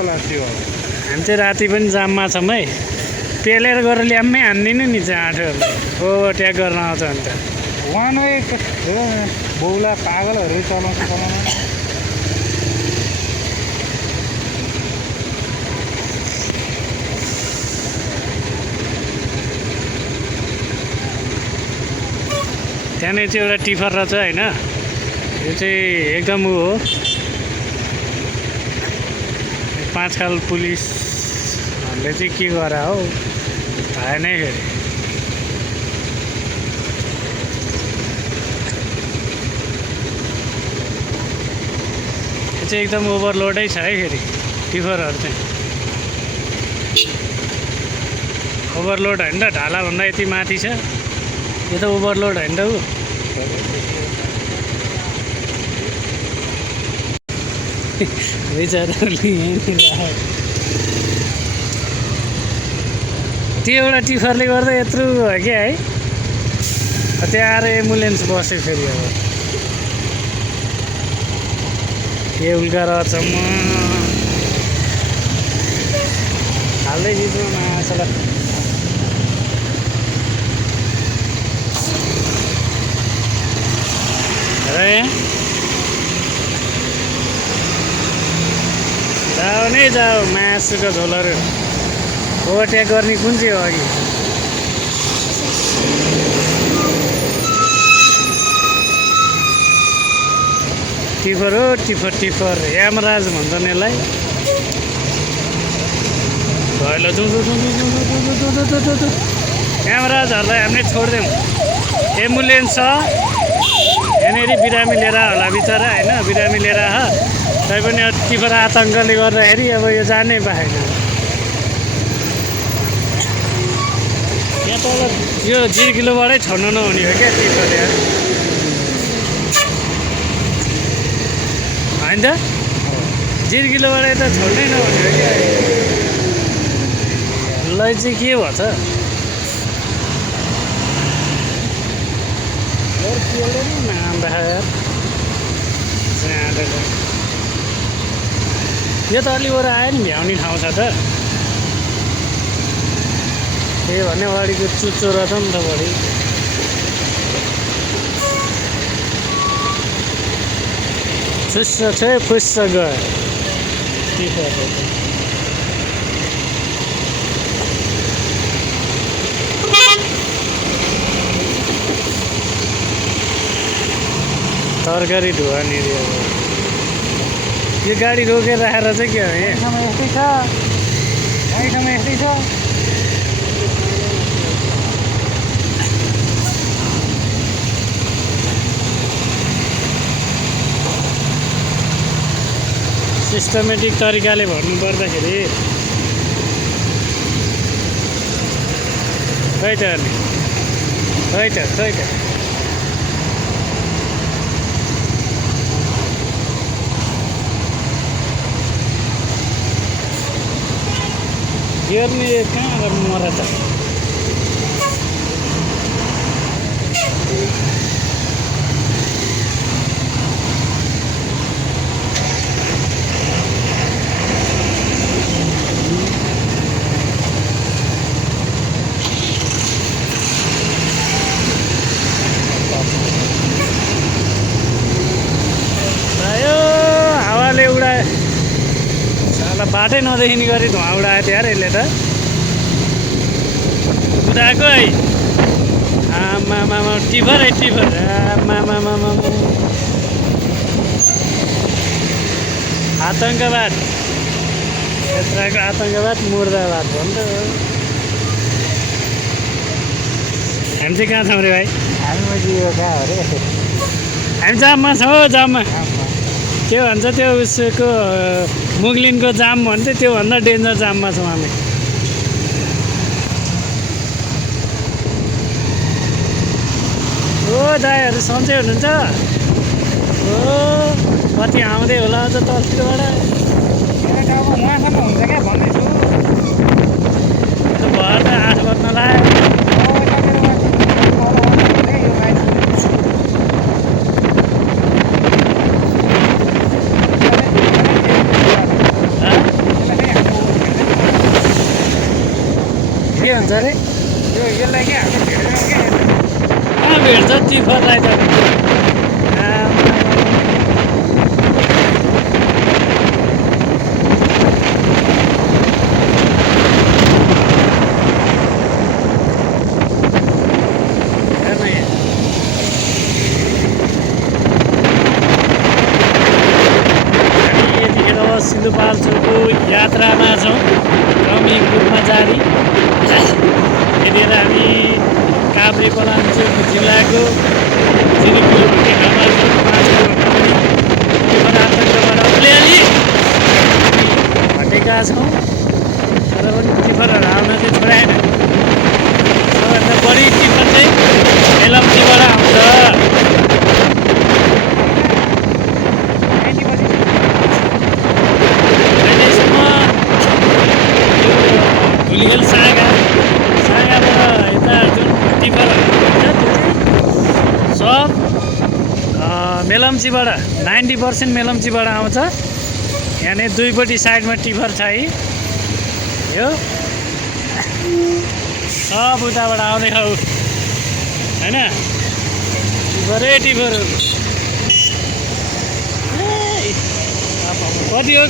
होला त्यो हामी चाहिँ राति पनि जाममा छौँ है पेलेर गरेर ल्याम्मै हान्दिनँ नि चाहिँ आँटोहरूलाई ओभरट्याक गर्न आउँछ भने त वान वे बौला पागलहरू चलाउँछ त्यहाँनिर चाहिँ एउटा टिफर रहेछ होइन यो चाहिँ एकदम ऊ हो 5 खाल पुलिसहरूले चाहिँ के गरा हो थाहा नै फेरि यो चाहिँ एकदम ओभरलोडै छ है फेरि टिफरहरू चाहिँ ओभरलोड होइन त ढालाभन्दा यति माथि छ यो त ओभरलोड होइन त ऊ बिचराहरूले यहीँनिर आयो त्यो एउटा टिफरले गर्दा यत्रो भयो क्या है त्यहाँ आएर एम्बुलेन्स बस्यो फेरि अब के उल्का रहेछम्म हाल्दै दिनु माछालाई र जाऊ नै जाऊ मासुको झोलहरू ओभरट्याक गर्ने कुन चाहिँ हो अघि टिफर हो टिफर टिफर यमराज भन्छन् यसलाई भैलो यमराजहरूलाई हामीले छोडिदिउँ एम्बुलेन्स छ यहाँनिर बिरामी लिएर होला बिचरा होइन बिरामी लिएर आह तैपनि टिफर आतङ्कले गर्दाखेरि अब यो जानै पाएन यहाँ तल यो जिर्किलोबाटै छोड्नु नहुने हो क्या टिफर यहाँ होइन त जिर्किलोबाटै त छोड्नै नहुने हो क्या लै चाहिँ के भयो त यो त अलि वर आयो नि भ्याउने ठाउँ छ त त्यही भने अगाडिको चुच्चो रहेछ नि त बढी फुस्स छ फुस्स गयो तरकारी धुवानिर यो गाडी रोकेर राखेर चाहिँ के हो यहीँसम्म यस्तै छ यहीँसम्म यस्तै छ सिस्टमेटिक तरिकाले भन्नु पर्दाखेरि खै त अनि खै त हेर्ने कहाँ गर्नु मरा त हावाले उडायो साला बाटै नदेखिने गरी धुवा उडायो त्यो यार यसले त उडाएको है आमामा टिफर है टिफर आमामा आतङ्कवाद यत्राको आतङ्कवाद मुर्दाबाद भन्छ हामी चाहिँ कहाँ छौँ रे भाइ हामी जाममा छौँ जाममा के भन्छ त्यो उसको मुग्लिनको जाम भन्छ त्योभन्दा डेन्जर जाममा छौँ हामी ओ दाइहरू सन्चै हुनुहुन्छ ओ कति आउँदै होला अझ तलतिरबाट उहाँसम्म हुन्छ क्या भन्दैछु भएर त 8 बज्न लाग्यो हुन्छ अरे यो यसलाई के हामीले भेट्दैनौँ क्या कहाँ भेट्छ टिफरलाई त सिन्धुपाल्चोकको यात्रामा छौँ क्रमिक रूपमा जारी यतिखेर हामी काभ्रे पलाञ्चोक जिल्लाको जिरिपुर भन्ने ठाउँमा छौँ 5 किलोमिटर अलिअलि हटेका छौँ तर पनि टिफरहरू आउन चाहिँ छोडाएन सबभन्दा बढी टिफर चाहिँ मेलम्चीबाट आउँछ धुलिखेल सागाबाट यता जुन टिफरहरू हुन्छ त्यो चाहिँ सब मेलम्चीबाट 90% मेलम्चीबाट आउँछ यहाँनिर दुईपट्टि साइडमा टिफर छ है यो सब उताबाट आउँदै खाऊ होइन टिफरहरू कति हो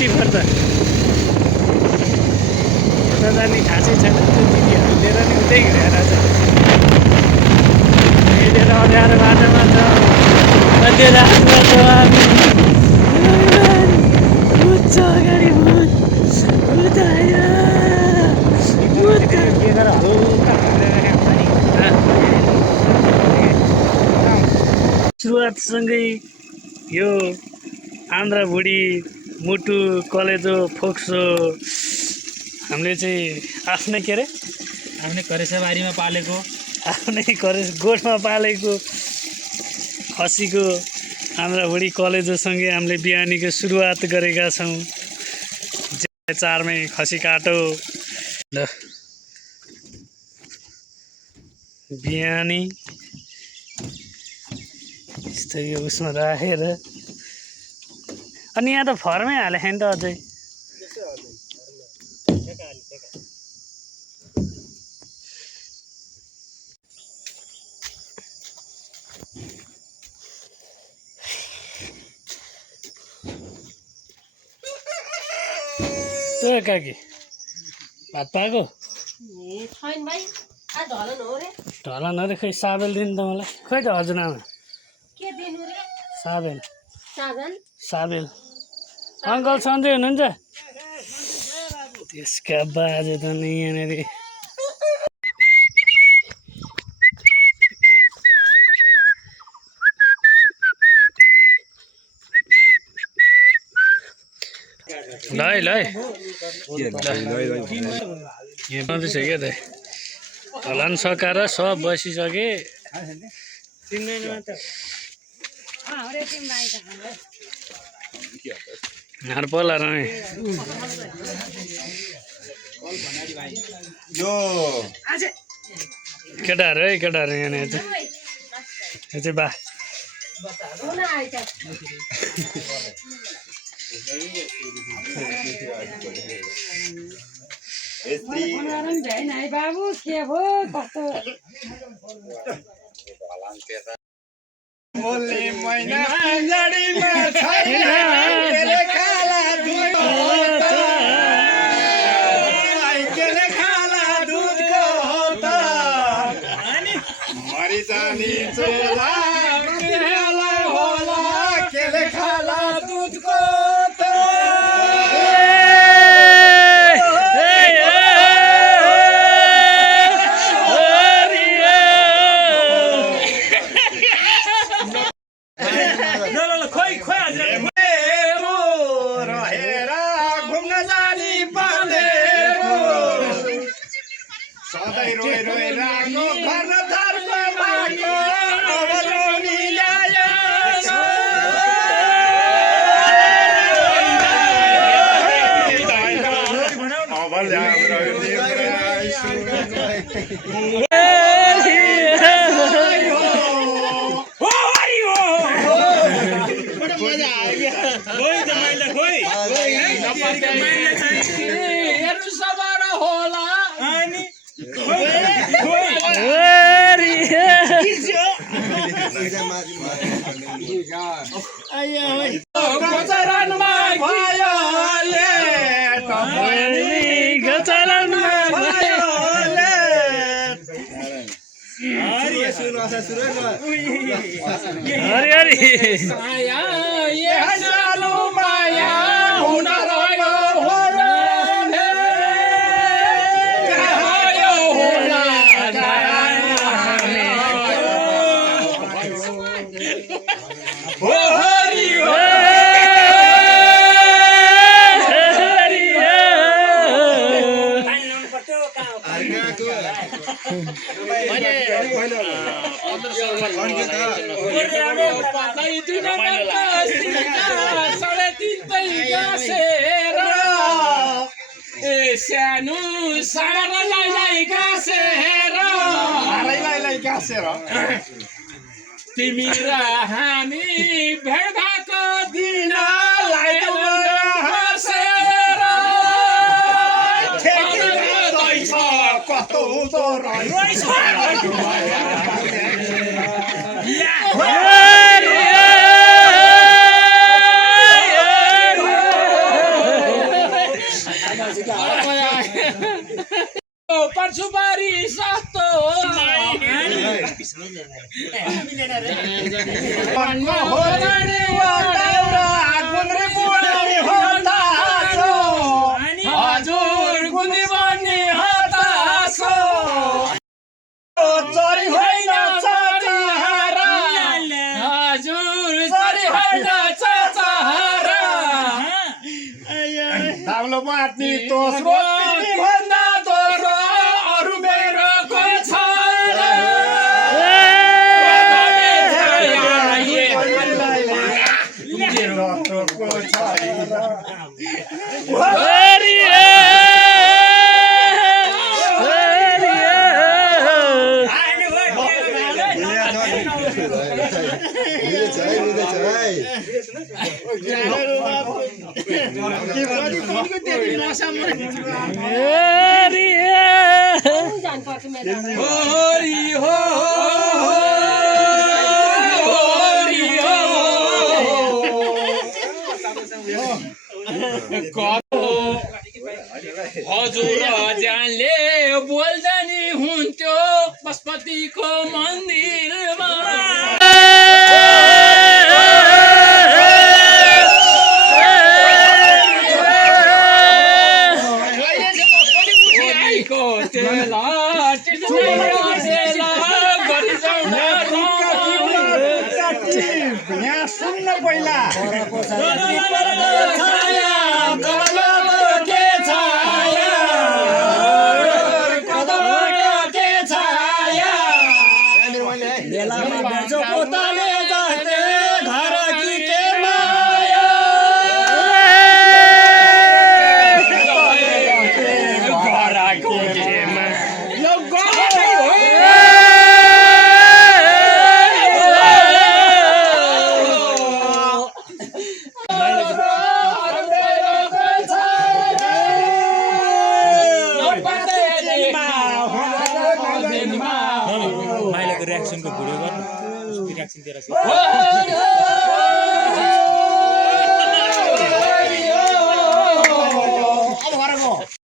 टिफर त उता जाने खासै छैन त्यो दिदीहरू लिएर नि उतै हिँडेर छ हिँडेर अँध्यारो बाटोमा छ मध्य रातमा छ हामी उच्च अगाडि सुरुवातसँगै यो आन्द्रा भुडी मुटु कलेजो फोक्सो हामीले चाहिँ आफ्नै के अरे आफ्नै करेसाबारीमा पालेको आफ्नै गोठमा पालेको खसीको आन्द्राभुडी कलेजोसँगै हामीले बिहानीको सुरुवात गरेका छौँ 4 मै खसी काटो ल बिहानी यस्तो यो उसमा राखेर अनि यहाँ त फर्मै हाले नि त अझै काकी भात पाएको ढलन अरे खै साबेल दिनु त मलाई खोइ त हजुरआमा साबेल अङ्कल सन्चै हुनुहुन्छ त्यसका बाजे त नि यहाँनिर ल यहाँ बन्दैछ क्या त ढलान सकाएर सब बसिसके हर्पला रहे केटाहरू है केटाहरू यहाँनिर चाहिँ बा बाबु के भो कस्तो बोल्ने मैना जडीमा छैन केले खाला दुधको होता अनि मरि जानी चोला होला केले खाला दुधको तिमी र हामी भेट भएको दिन कस्तो परसुबारी सस्तो हजुर गुनी बन्ने हतासो चरी होइन चचहारा हजुर चरी होइन चचहारा दाउलो माट्ने तोस्रो भन्दा तोरो अरू मेरो कोही छैन हजुर ज्यानले बोल्दा नि हुन्थ्यो पशुपतिको मन्दिरमा यहाँ सुन्न पहिला माइलाको रियाक्सनको भिडियो गर्नु रियाक्सन दिएर